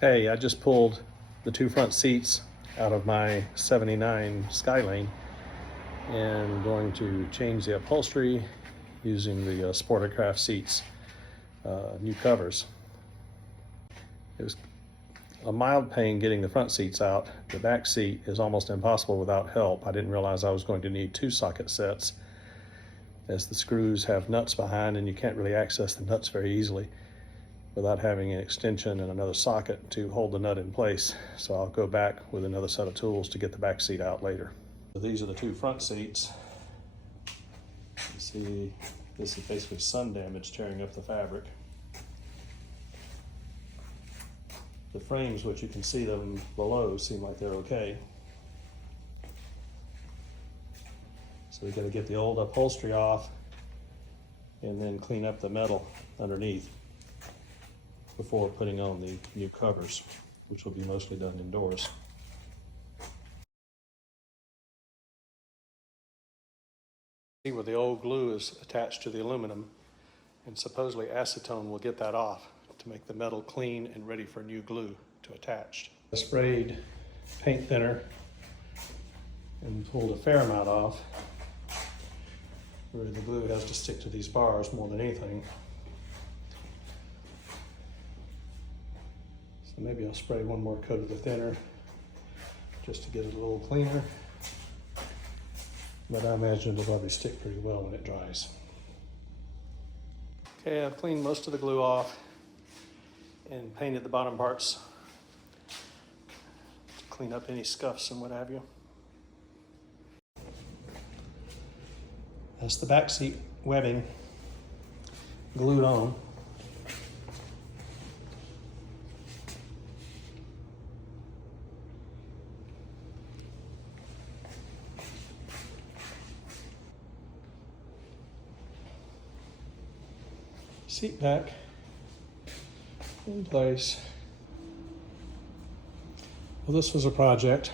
Hey, I just pulled the two front seats out of my 79 Skylane and I'm going to change the upholstery using the Sportercraft seats, new covers. It was a mild pain getting the front seats out. The back seat is almost impossible without help. I didn't realize I was going to need two socket sets, as the screws have nuts behind and you can't really access the nuts very easily without having an extension and another socket to hold the nut in place. So I'll go back with another set of tools to get the back seat out later. So these are the two front seats. You see, this is basically sun damage tearing up the fabric. The frames, which you can see them below, seem like they're okay. So we got to get the old upholstery off and then clean up the metal underneath before putting on the new covers, which will be mostly done indoors. See where the old glue is attached to the aluminum, and supposedly acetone will get that off to make the metal clean and ready for new glue to attach. I sprayed paint thinner and pulled a fair amount off where the glue has to stick to these bars more than anything. So maybe I'll spray one more coat of the thinner just to get it a little cleaner. But I imagine it'll probably stick pretty well when it dries. Okay, I've cleaned most of the glue off and painted the bottom parts to clean up any scuffs and what have you. That's the back seat webbing glued on. Seat back in place. Well, this was a project.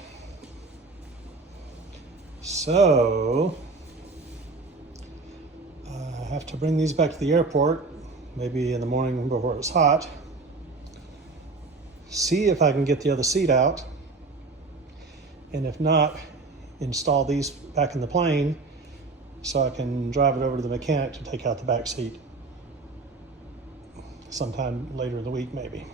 So I have to bring these back to the airport, maybe in the morning before it's hot. See if I can get the other seat out. And if not, install these back in the plane so I can drive it over to the mechanic to take out the back seat sometime later in the week, maybe.